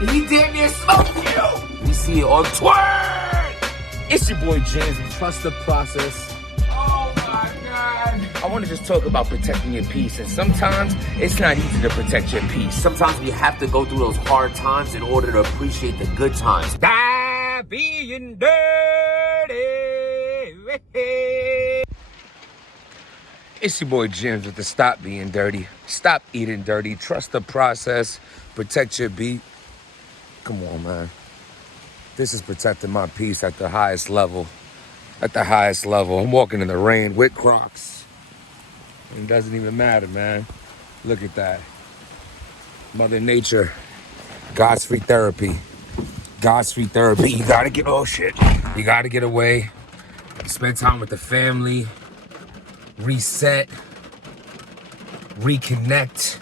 He damn near smoked you. We see it on Twitter. It's your boy James. Trust the process. Oh my God. I want to just talk about protecting your peace. And sometimes it's not easy to protect your peace. Sometimes we have to go through those hard times in order to appreciate the good times. Die being dirty. It's your boy James with the Stop Being Dirty. Stop eating dirty. Trust the process. Protect your beat. Come on, man. This is protecting my peace at the highest level. At the highest level. I'm walking in the rain with Crocs. It doesn't even matter, man. Look at that. Mother Nature. God's free therapy. God's free therapy. You gotta get, oh shit. You gotta get away. Spend time with the family. Reset. Reconnect.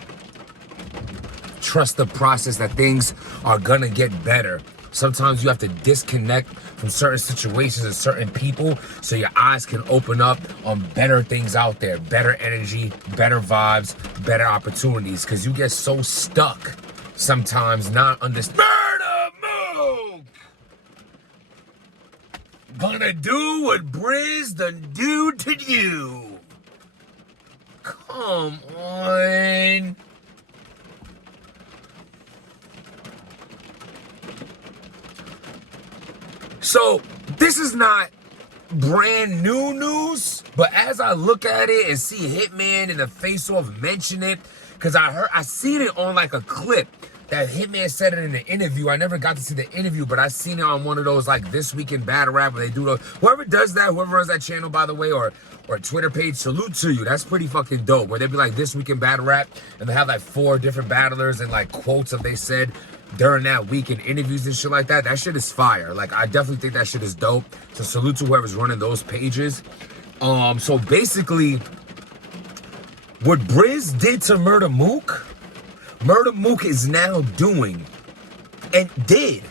Trust the process that things are gonna get better. Sometimes you have to disconnect from certain situations and certain people so your eyes can open up on better things out there, better energy, better vibes, better opportunities, because you get so stuck sometimes not understanding. Murda Mook! Gonna do what BRIZZ done do to you. Come on. So, this is not brand new news, but as I look at it and see Hitman in the face-off mention it, because I seen it on like a clip that Hitman said it in the interview. I never got to see the interview, but I seen it on one of those like This Week in Battle Rap where they do the, whoever does that, whoever runs that channel, by the way, or Twitter page, salute to you. That's pretty fucking dope. Where they be like This Week in Battle Rap and they have like 4 different battlers and like quotes that they said during that week in interviews and shit like that. That shit is fire. Like, I definitely think that shit is dope. So salute to whoever's running those pages. So basically, what BRIZZ did to Murda Mook is now doing and did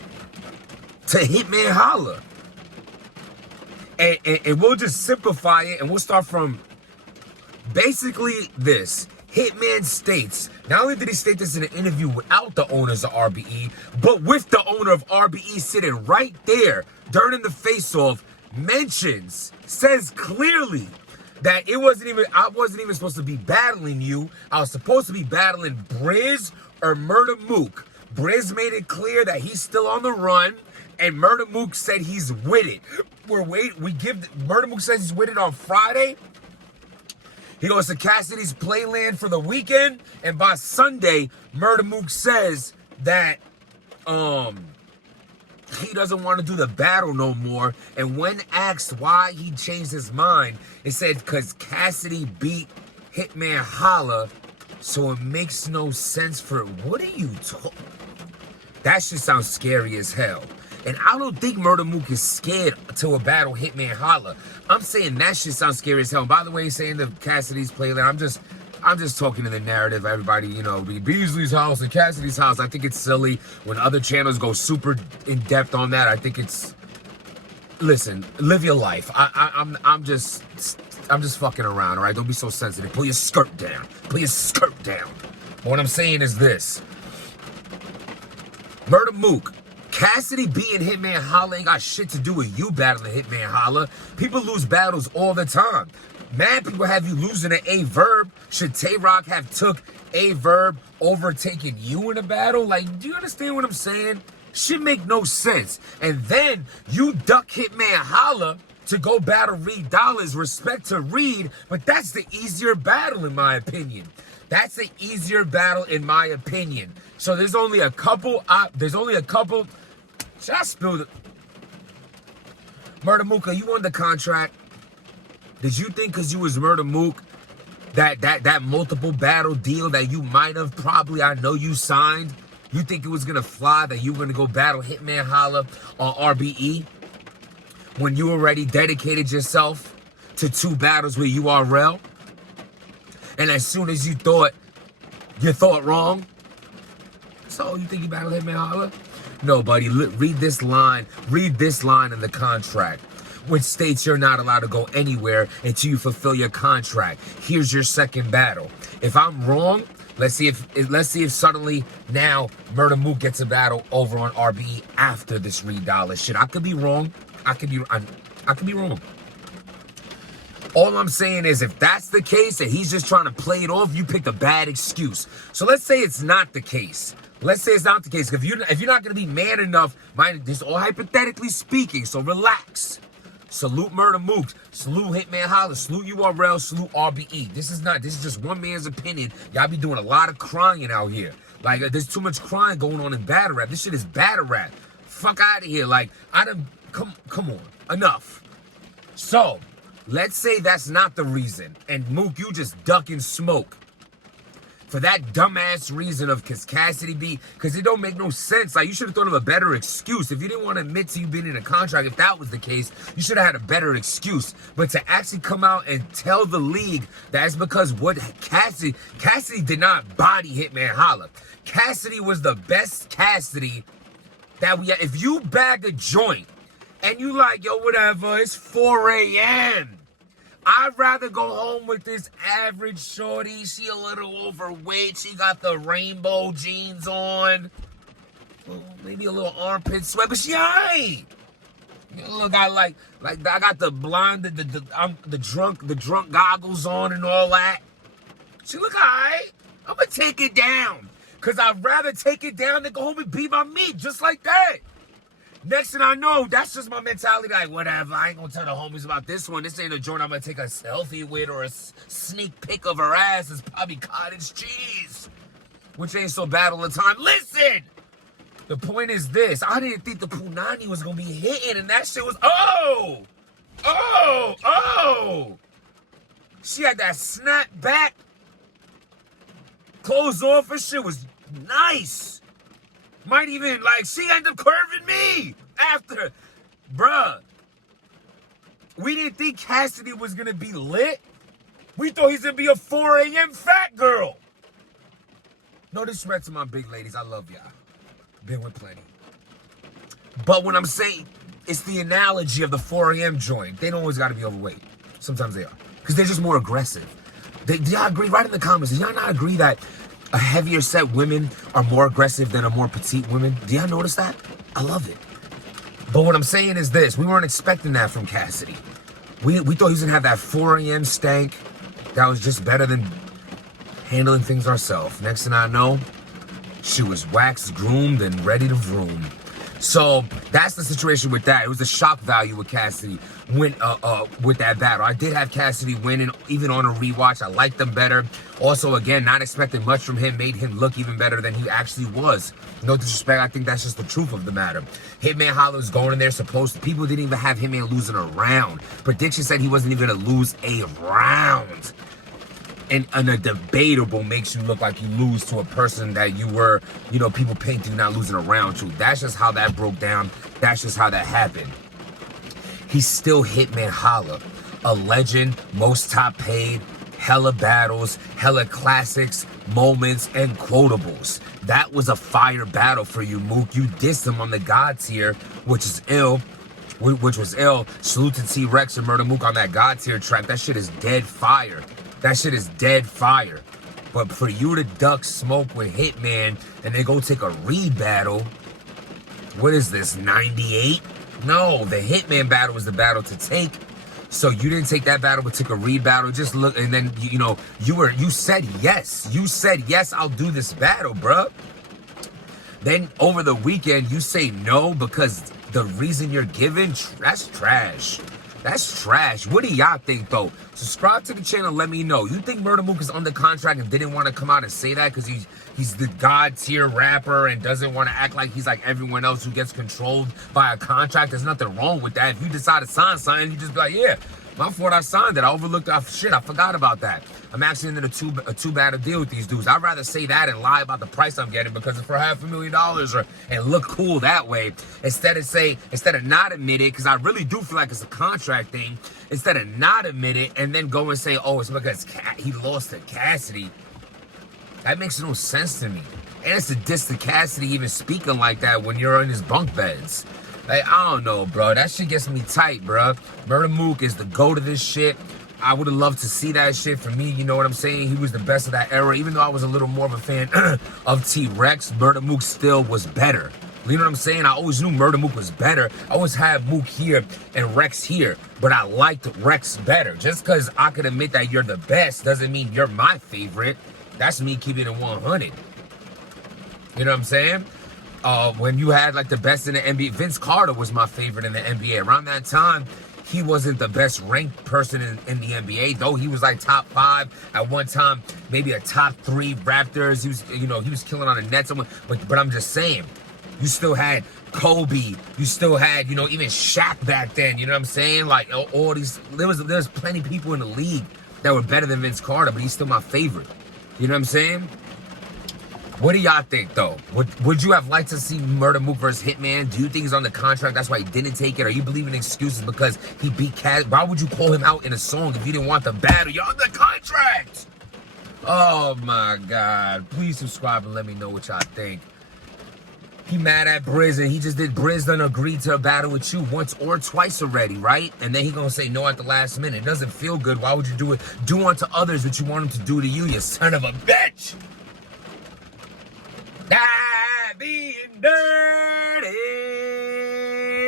to Hitman Holla. And we'll just simplify it and we'll start from basically this. Hitman states, not only did he state this in an interview without the owners of RBE, but with the owner of RBE sitting right there during the face-off, says clearly that I wasn't even supposed to be battling you. I was supposed to be battling BRIZZ or Murda Mook. BRIZZ made it clear that he's still on the run, and Murda Mook said he's with it. Murda Mook says he's with it on Friday. He goes to Cassidy's Playland for the weekend, and by Sunday, Murda Mook says that he doesn't want to do the battle no more. And when asked why he changed his mind, it said because Cassidy beat Hitman Holla, so it makes no sense for it. What are you talking? That shit sounds scary as hell. And I don't think Murda Mook is scared to a battle Hitman Holla. I'm saying that shit sounds scary as hell. And by the way, he's saying the Cassidy's Playland. I'm just talking in the narrative. Everybody, you know, the Beasley's house and Cassidy's house. I think it's silly when other channels go super in depth on that. I think it's, listen, live your life. I'm just fucking around. All right, don't be so sensitive. Pull your skirt down. Pull your skirt down. But what I'm saying is this: Murda Mook. Cassidy beating Hitman Holla ain't got shit to do with you battling Hitman Holla. People lose battles all the time. Mad people have you losing an A-Verb. Should Tay-Rock have took A-Verb overtaking you in a battle? Like, do you understand what I'm saying? Shit make no sense. And then you duck Hitman Holla to go battle Reed Dollars. Respect to Reed, but that's the easier battle in my opinion. That's the easier battle in my opinion. So there's only a couple. Should I spill it? Murda Mook, you won the contract. Did you think because you was Murda Mook that multiple battle deal that you might have probably, I know you signed, you think it was gonna fly, that you were gonna go battle Hitman Holla on RBE when you already dedicated yourself to 2 battles with URL? And as soon as you thought wrong, so you think you battled Hitman Holla? No, buddy, read this line in the contract. which states you're not allowed to go anywhere until you fulfill your contract. Here's your second battle. If I'm wrong, let's see if suddenly now Murda Mook gets a battle over on RBE after this $3 shit. I could be wrong. I could be wrong. All I'm saying is, if that's the case and he's just trying to play it off, you picked a bad excuse. So let's say it's not the case. Let's say it's not the case. If you're not going to be man enough, this is all hypothetically speaking, so relax. Salute Murda Mook, salute Hitman Holla, salute URL, salute RBE. This is just one man's opinion. Y'all be doing a lot of crying out here. Like, there's too much crying going on in battle rap. This shit is battle rap. Fuck out of here. Like, come on, enough. So, let's say that's not the reason, and Mook, you just ducking smoke. For that dumbass reason of because it don't make no sense. Like, you should have thought of a better excuse. If you didn't want to admit to you being in a contract, if that was the case, you should have had a better excuse. But to actually come out and tell the league that's because what Cassidy did not body Hitman Holla. Cassidy was the best Cassidy that we had. If you bag a joint and you like, yo, whatever, it's 4 a.m. I'd rather go home with this average shorty. She a little overweight. She got the rainbow jeans on. Maybe a little armpit sweat, but she alright. Look, I got the blonde, the drunk goggles on and all that. She look alright. I'm gonna take it down. Cause I'd rather take it down than go home and beat my meat, just like that. Next thing I know, that's just my mentality. Like, whatever, I ain't gonna tell the homies about this one. This ain't a joint I'm gonna take a selfie with or a sneak pic of her ass. It's probably cottage cheese, which ain't so bad all the time. Listen, the point is this. I didn't think the Punani was gonna be hitting, and that shit was, oh. She had that snap back, clothes off, her shit was nice. Might even, she ended up curving me after. Bruh. We didn't think Cassidy was going to be lit. We thought he's going to be a 4 a.m. fat girl. No disrespect to my big ladies. I love y'all. Been with plenty. But what I'm saying, it's the analogy of the 4 a.m. joint. They don't always got to be overweight. Sometimes they are. Because they're just more aggressive. Do y'all agree? Write in the comments. Do y'all not agree that a heavier set women are more aggressive than a more petite women? Do y'all notice that? I love it. But what I'm saying is this. We weren't expecting that from Cassidy. We thought he was going to have that 4 a.m. stank that was just better than handling things ourselves. Next thing I know, she was waxed, groomed, and ready to vroom. So that's the situation with that. It was a shock value with Cassidy with that battle. I did have Cassidy winning, even on a rewatch. I liked them better. Also, again, not expecting much from him made him look even better than he actually was. No disrespect, I think that's just the truth of the matter. Hitman Holla was going in there people didn't even have Hitman losing a round. Prediction said he wasn't even going to lose a round. And a debatable makes you look like you lose to a person that you were, people painting you not losing a round to. That's just how that broke down. That's just how that happened. He's still Hitman Holla. A legend, most top paid, hella battles, hella classics, moments, and quotables. That was a fire battle for you, Mook. You dissed him on the God tier, which was ill. Salute to T-Rex and Murda Mook on that God tier track. That shit is dead fire. That shit is dead fire. But for you to duck smoke with Hitman and then go take a re-battle, what is this, 98? No, the Hitman battle was the battle to take. So you didn't take that battle but took a re-battle. Just look, and then, you said yes. You said, yes, I'll do this battle, bruh. Then over the weekend, you say no because the reason you're given, that's trash. That's trash. What do y'all think, though? Subscribe to the channel. Let me know. You think Murda Mook is under contract and didn't want to come out and say that because he's the God tier rapper and doesn't want to act like he's like everyone else who gets controlled by a contract? There's nothing wrong with that. If you decide to sign something, you just be like, yeah, my fault, I signed it. I overlooked it. Shit, I forgot about that. I'm actually in a two battle deal with these dudes. I'd rather say that and lie about the price I'm getting because it's for $500,000 and look cool that way. Instead of not admit it, because I really do feel like it's a contract thing. Instead of not admit it and then go and say, oh, it's because he lost to Cassidy. That makes no sense to me. And it's a diss to Cassidy even speaking like that when you're in his bunk beds. Like, I don't know, bro. That shit gets me tight, bro. Murda Mook is the GOAT of this shit. I would have loved to see that shit. For me, you know what I'm saying? He was the best of that era. Even though I was a little more of a fan of T-Rex, Murda Mook still was better. You know what I'm saying? I always knew Murda Mook was better. I always had Mook here and Rex here, but I liked Rex better. Just because I could admit that you're the best doesn't mean you're my favorite. That's me keeping it 100. You know what I'm saying? When you had like the best in the NBA, Vince Carter was my favorite in the NBA. Around that time, he wasn't the best ranked person in the NBA, though he was like top 5 at one time, maybe a top 3 Raptors. He was, you know, he was killing on the Nets. But I'm just saying, you still had Kobe. You still had, you know, even Shaq back then. You know what I'm saying? Like all these, there's plenty of people in the league that were better than Vince Carter, but he's still my favorite. You know what I'm saying? What do y'all think, though? Would you have liked to see Murda Mook versus Hitman? Do you think he's on the contract? That's why he didn't take it? Are you believing excuses because he beat Cass? Why would you call him out in a song if you didn't want the battle? You're on the contract! Oh, my God. Please subscribe and let me know what y'all think. He mad at BRIZZ, and he just did. BRIZZ done agreed to a battle with you once or twice already, right? And then he gonna say no at the last minute. It doesn't feel good. Why would you do it? Do unto others what you want him to do to you, you son of a bitch! Being done.